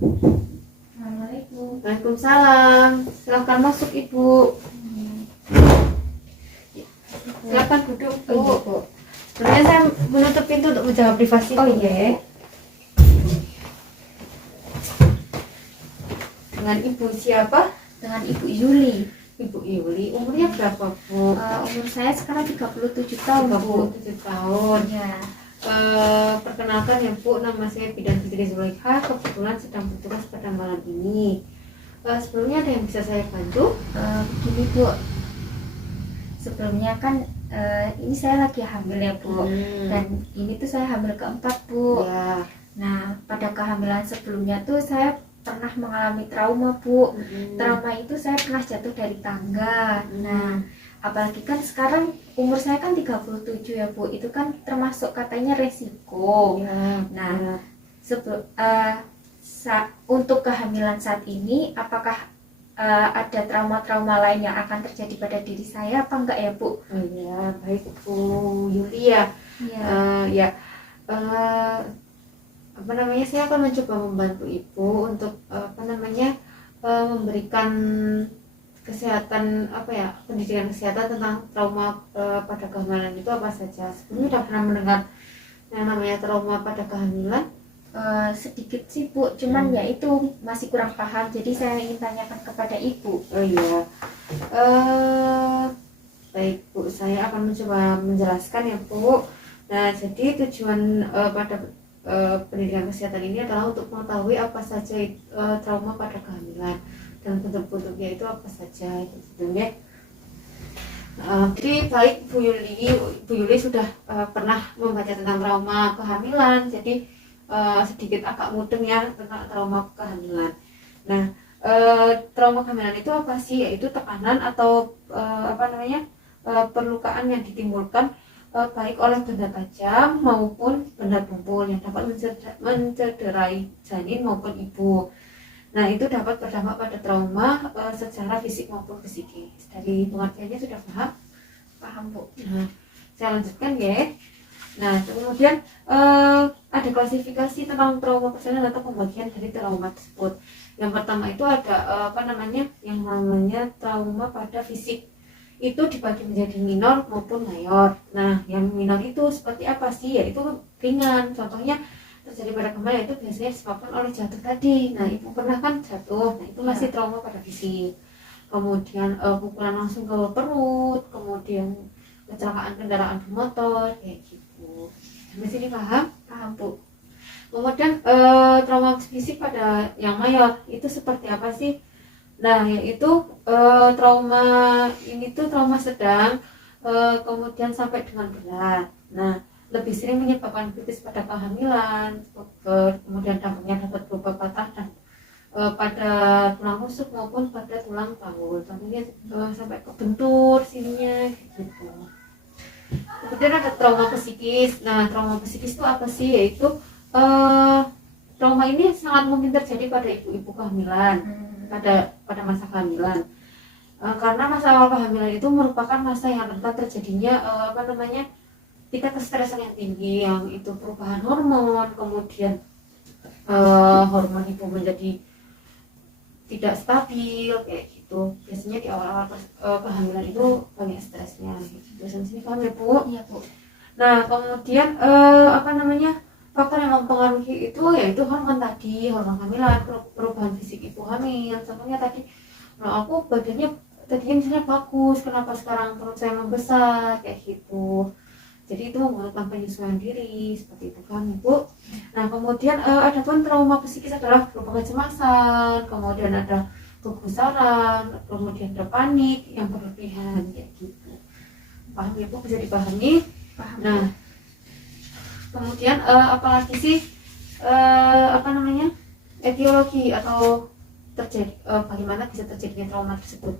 Assalamualaikum. Waalaikumsalam. Silakan masuk Ibu. Silakan duduk Bu. Oh, iya, Bu. Sebenarnya saya menutup pintu untuk menjaga privasi. Oh, Bu. iya. Dengan Ibu siapa? Dengan Ibu Yuli. Ibu Yuli. Umurnya berapa Bu? Umur saya sekarang 37 tahun, Bu. 37 tahun. Ya. Perkenalkan ya Bu, nama saya Bidan Fitri Zulaikha. Kebetulan sedang bertugas pada malam ini. Sebelumnya ada yang bisa saya bantu? Begini, Bu. Sebelumnya kan ini saya lagi hamil ya, Bu. Dan ini tuh saya hamil keempat, Bu. Ya. Nah, pada kehamilan sebelumnya tuh saya pernah mengalami trauma, Bu. Trauma itu saya pernah jatuh dari tangga. Nah, apalagi kan sekarang umur saya kan 37 ya, Bu. Itu kan termasuk katanya resiko. Ya. Nah, untuk kehamilan saat ini, apakah ada trauma-trauma lain yang akan terjadi pada diri saya apa enggak ya, Bu? Oh ya, baik Bu Yuli ya. Iya. Saya akan mencoba membantu Ibu untuk memberikan kesehatan pendidikan kesehatan tentang trauma pada kehamilan itu apa saja. Sebelumnya sudah pernah mendengar yang namanya trauma pada kehamilan? Sedikit sih, Bu, cuman ya itu masih kurang paham, jadi saya ingin tanyakan kepada Ibu. Oh iya. Baik Bu, saya akan mencoba menjelaskan ya Bu. Nah, jadi tujuan pada pendidikan kesehatan ini adalah untuk mengetahui apa saja trauma pada kehamilan dan bentuk-bentuknya itu apa saja gitu ya. Jadi baik Bu Yuli sudah pernah membaca tentang trauma kehamilan, jadi sedikit agak mudeng ya tentang trauma kehamilan. Nah, trauma kehamilan itu apa sih? Yaitu tekanan atau perlukaan yang ditimbulkan baik oleh benda tajam maupun benda tumpul yang dapat mencederai janin maupun ibu. Nah, itu dapat berdampak pada trauma secara fisik maupun psikis. Dari pengertiannya sudah paham? Paham, Bu. Nah, saya lanjutkan ya. Nah, kemudian ada klasifikasi tentang trauma persalinan atau pembagian dari trauma tersebut. Yang pertama itu ada yang namanya trauma pada fisik. Itu dibagi menjadi minor maupun mayor. Nah, yang minor itu seperti apa sih? Yaitu ringan. Contohnya terjadi pada kehamilan itu biasanya disebabkan oleh jatuh tadi. Nah, Ibu pernah kan jatuh. Nah, itu masih trauma pada fisik. Kemudian pukulan langsung ke perut, kemudian kecelakaan kendaraan bermotor kayak gitu. Sampai sini paham? Paham, Bu. Kemudian trauma fisik pada yang mayor itu seperti apa sih? Nah, yaitu trauma ini tuh trauma sedang, kemudian sampai dengan berat. Nah, lebih sering menyebabkan kritis pada kehamilan, kemudian dampaknya dapat berupa patah dan pada tulang rusuk maupun pada tulang paul. Contohnya sampai kebentur sininya gitu. Kemudian ada trauma psikis. Nah, trauma psikis itu apa sih? Yaitu trauma ini sangat mungkin terjadi pada ibu-ibu kehamilan pada masa kehamilan. Karena masa awal kehamilan itu merupakan masa yang rentan terjadinya tingkat kestresan yang tinggi, yang itu perubahan hormon, kemudian hormon ibu menjadi tidak stabil kayak gitu. Biasanya di awal-awal kehamilan itu banyak stresnya gitu. Sini paham ya Bu? Iya, Bu. Nah, kemudian faktor yang mempengaruhi itu yaitu hormon tadi, hormon kehamilan, perubahan fisik ibu hamil. Contohnya tadi, nah aku badannya tadinya misalnya bagus, kenapa sekarang perut saya membesar kayak gitu. Jadi itu membutuhkan penyesuaian diri seperti itu kan Bu. Nah, kemudian ada pun trauma psikis adalah berupa kecemasan, kemudian ada kegusaran, kemudian ada panik yang berlebihan kayak gitu. Paham ya Bu? Bisa dipahami? Paham. Nah, kemudian apalagi sih etiologi atau terjadi bagaimana bisa terjadinya trauma tersebut.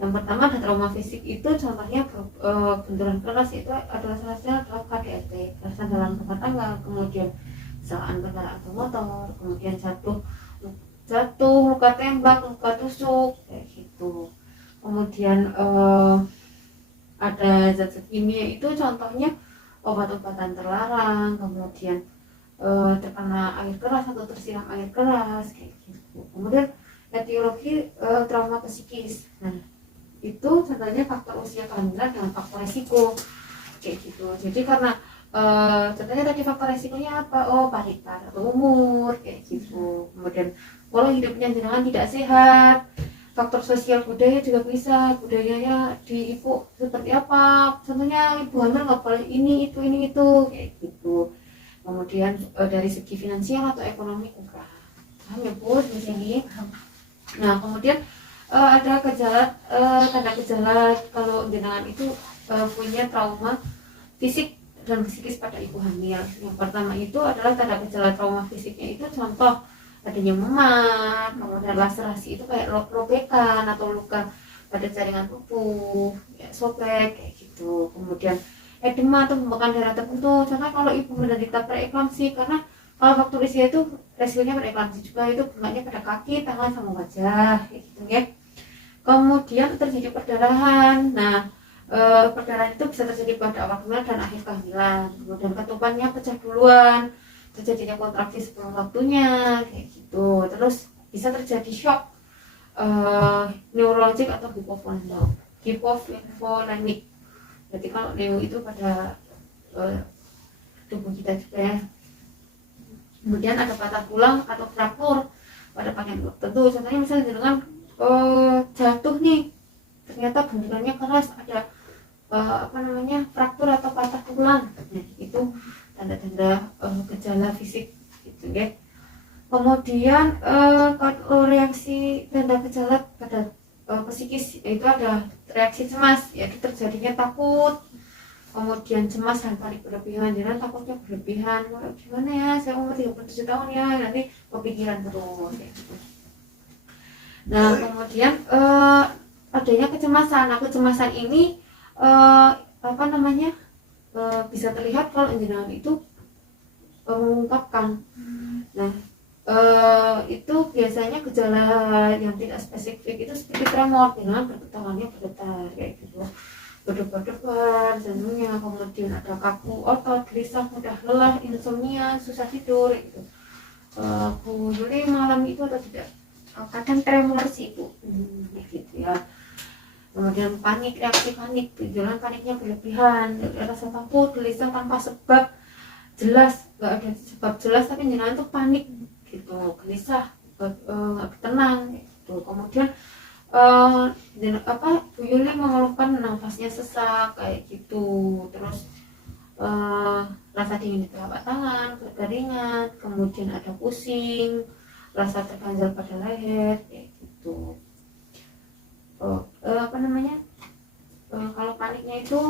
Yang pertama ada trauma fisik, itu contohnya benturan keras, itu adalah salah satunya adalah KDRT, kekerasan dalam rumah tangga, kemudian kecelakaan kendaraan bermotor, kemudian jatuh, luka tembak, luka tusuk kayak gitu. Kemudian ada zat-zat kimia, itu contohnya obat-obatan terlarang, kemudian terkena air keras atau tersiram air keras kayak gitu. Kemudian etiologi trauma psikis. Nah, itu contohnya faktor usia kehamilan dan faktor resiko kayak gitu. Jadi karena contohnya tadi faktor resikonya apa? Oh, paritas atau umur kayak gitu. Kemudian pola hidupnya jenengan tidak sehat. Faktor sosial budaya juga bisa, budayanya di ibu seperti apa, contohnya ibu hamil nggak boleh ini itu kayak gitu. Kemudian dari segi finansial atau ekonomi enggak, paham ya Bu di sini. Nah kemudian ada gejala tanda gejala kalau jenengan itu punya trauma fisik dan psikis pada ibu hamil. Yang pertama itu adalah tanda gejala trauma fisiknya itu contoh adanya memar, kemudian laserasi itu kayak robekan atau luka pada jaringan tubuh, ya, sobek kayak gitu. Kemudian edema atau pembekuan darah tertentu. Contoh kalau ibu menderita preeklamsi, karena kalau faktor usia itu resikonya preeklamsi juga, itu bunganya pada kaki, tangan sama wajah kayak gitu ya. Kemudian terjadi perdarahan. Nah, perdarahan itu bisa terjadi pada awal kehamilan dan akhir kehamilan. Kemudian ketupannya pecah duluan, terjadinya kontraksi sebelum waktunya kayak gitu. Terus bisa terjadi shock neurologik atau hipovolemik. Jadi kalau neo itu pada tubuh kita juga ya. Kemudian ada patah tulang atau fraktur pada bagian tertentu. Contohnya misalnya dengan jatuh nih, ternyata benturannya keras, ada fraktur atau patah tulang. Nah, itu tanda-tanda gejala fisik gitu ya. Kemudian kalau reaksi tanda gejala pada psikis itu ada reaksi cemas, yaitu terjadinya takut, kemudian cemas dan panik berlebihan. Jangan takutnya berlebihan, gimana ya, saya umur 37 tahun ya, nanti kepikiran terus gitu. Nah kemudian adanya kecemasan. Nah kecemasan ini bisa terlihat kalau jenengan itu mengungkapkan. Nah itu biasanya gejala yang tidak spesifik itu seperti tremor, dengan tangannya bergetar kayak gitu, berdebar-debar jantungnya, kemudian ada kaku otot, gelisah, mudah lelah, insomnia, susah tidur gitu. Bu Yuli malam itu atau tidak? Kadang tremor sih Bu. Gitu ya. Kemudian panik, reaksi panik, gejala paniknya berlebihan, rasa takut, gelisah tanpa sebab jelas, nggak ada sebab jelas tapi jenengan tuh panik gitu, gelisah, nggak tenang gitu. Kemudian Bu Yuli mengeluhkan nafasnya sesak kayak gitu. Terus rasa dingin di telapak tangan, kekeringan, kemudian ada pusing, rasa terganjal pada leher kayak gitu. Kalau paniknya itu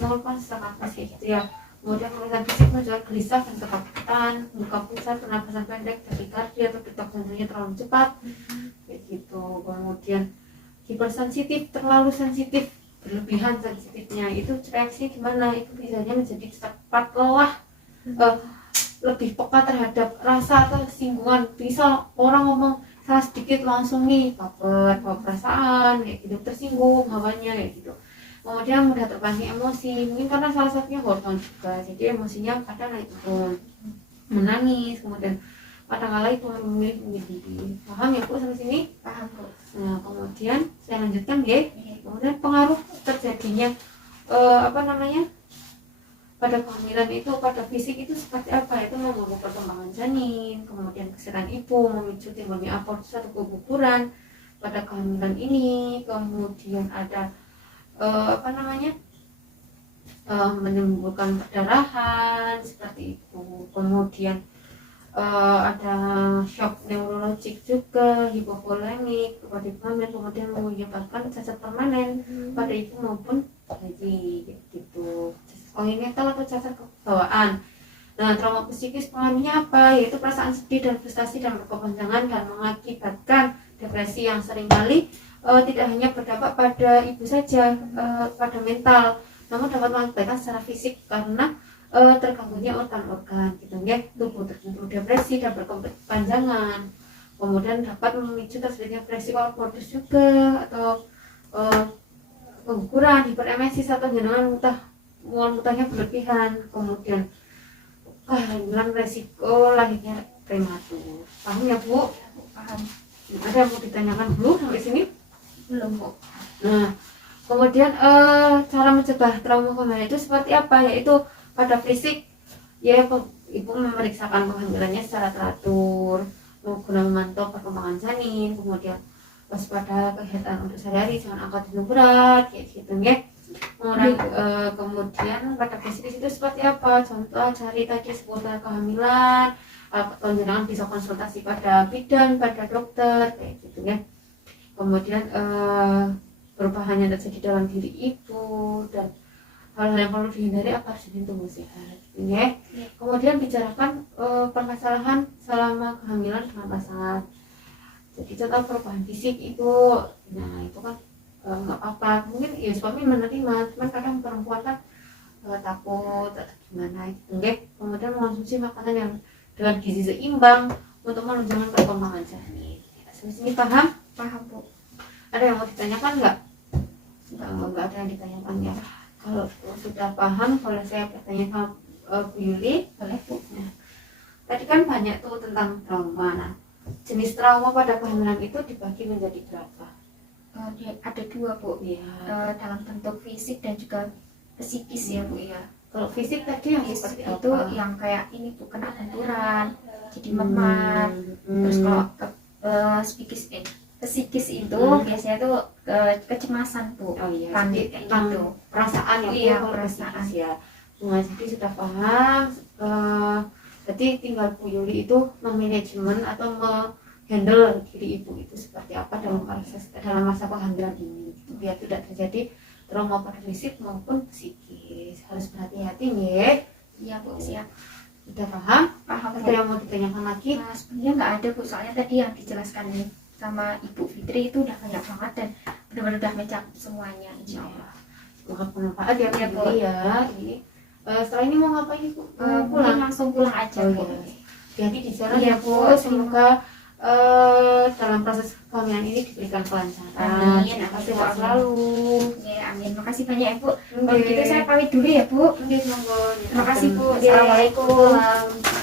mengeluhkan sesak nafas kayak gitu ya. Kemudian keluhan fisik menjual gelisah dan ketakutan, muka pusat, pernapasan pendek, takikardia atau detak jantungnya terlalu cepat kayak gitu. Kemudian hipersensitif, terlalu sensitif, berlebihan sensitifnya, itu reaksi gimana? Itu biasanya menjadi cepat lelah, lebih peka terhadap rasa atau singgungan. Bisa orang ngomong salah sedikit langsung nih baper perasaan kayak gitu, tersinggung hawanya kayak gitu. Kemudian mudah terpancing emosi, mungkin karena salah satunya hormon juga, jadi emosinya kadang itu menangis, kemudian kadang-kala itu memilih diri. Paham ya Bu sampai sini? Paham Bu. Nah kemudian saya lanjutkan ya. Kemudian pengaruh terjadinya pada kehamilan itu pada fisik itu seperti apa? Itu mengganggu perkembangan janin, kemudian kesehatan ibu, memicu timbulnya abortus atau keguguran pada kehamilan ini. Kemudian ada menimbulkan perdarahan seperti itu. Kemudian ada shock neurologik juga, hipovolemik pada ibu hamil, kemudian menyebabkan cacat permanen pada ibu maupun bayi gitu. Kongenetal atau cacat kebawaan. Nah, trauma psikis pengaruhnya apa? Yaitu perasaan sedih dan frustasi dan berkepanjangan dan mengakibatkan depresi yang seringkali tidak hanya berdampak pada ibu saja, pada mental, namun dapat mengakibatkan secara fisik karena terganggunya organ-organ gitu ya, tubuh tertentu. Depresi dan berkepanjangan kemudian dapat memicu terjadinya resiko abortus juga, atau keguguran, hiperemesis atau jenengan muntahnya berlebihan. Kemudian kehamilan resiko lahirnya prematur. Paham ya Bu? Paham. Ada yang mau ditanyakan Bu sampai sini? Belum Bu. Nah, kemudian cara mencegah trauma kehamilan itu seperti apa? Yaitu pada fisik, ya ibu memeriksakan kehamilannya secara teratur, guna memantau perkembangan janin, kemudian waspada kegiatan untuk sehari-hari, jangan angkat dulu berat, kayak gitu ya. Kemudian pada fisik itu seperti apa? Contoh cari tadi seputar kehamilan, atau jangan bisa konsultasi pada bidan, pada dokter, kayak gitu ya. Kemudian perubahan yang terjadi dalam diri ibu dan hal-hal yang perlu dihindari agar janin tumbuh sehat, gitu ya. Kemudian bicarakan permasalahan selama kehamilan dengan pasangan. Jadi contoh perubahan fisik ibu, nah itu kan nggak apa-apa, mungkin ya suami menerima, cuman kadang perempuan kan takut atau gimana gitu ya. Kemudian mengonsumsi makanan yang dengan gizi seimbang untuk menunjang perkembangan janin. Sampai sini paham? Paham Bu. Ada yang mau ditanyakan nggak? Nggak ada yang ditanyakan ya. Kalau sudah paham, kalau saya bertanya sama Bu Yuli, boleh Bu. Nah, tadi kan banyak tuh tentang trauma. Nah, jenis trauma pada kehamilan itu dibagi menjadi berapa? Ada 2 Bu. Iya. Dalam bentuk fisik dan juga psikis ya Bu ya. Kalau fisik tadi yang Fisik seperti itu apa? yang kayak ini Bu, kena benturan, jadi memar. Terus kalau psikis itu biasanya tuh kecemasan Bu. Oh iya, Panik jadi kayak tentang gitu. perasaan ya, Iya, kalau perasaan. psikis ya. Nah, jadi sudah paham. Jadi tinggal Bu Yuli itu memanajemen atau menghandle diri ibu itu seperti apa dalam masa kehamilan ini, gitu, biar tidak terjadi trauma pada fisik maupun psikis. Harus berhati-hati ya. Iya Bu, siap. Sudah paham? Paham Ada Bu. yang mau ditanyakan lagi? Nah, sebenarnya nggak ada Bu, soalnya tadi yang dijelaskan sama Ibu Fitri itu udah banyak banget dan benar-benar udah mencakup semuanya, insya Allah. Semoga bermanfaat ya Bu Iya, Bu. Yuli ya. Ini setelah ini mau ngapain Bu? Mau Mungkin pulang? langsung pulang aja Oh, Bu. iya. Hati-hati di jalan Iya, ya Bu. Bu. Semoga dalam proses kehamilan ini diberikan kelancaran. Amin. Terima kasih Amin. selalu. Ya, amin. Makasih banyak ya Bu. Kalau Oke. gitu saya pamit dulu ya Bu. Oke, monggo. Terima kasih Bu. Oke. Assalamualaikum. Waalaikumsalam.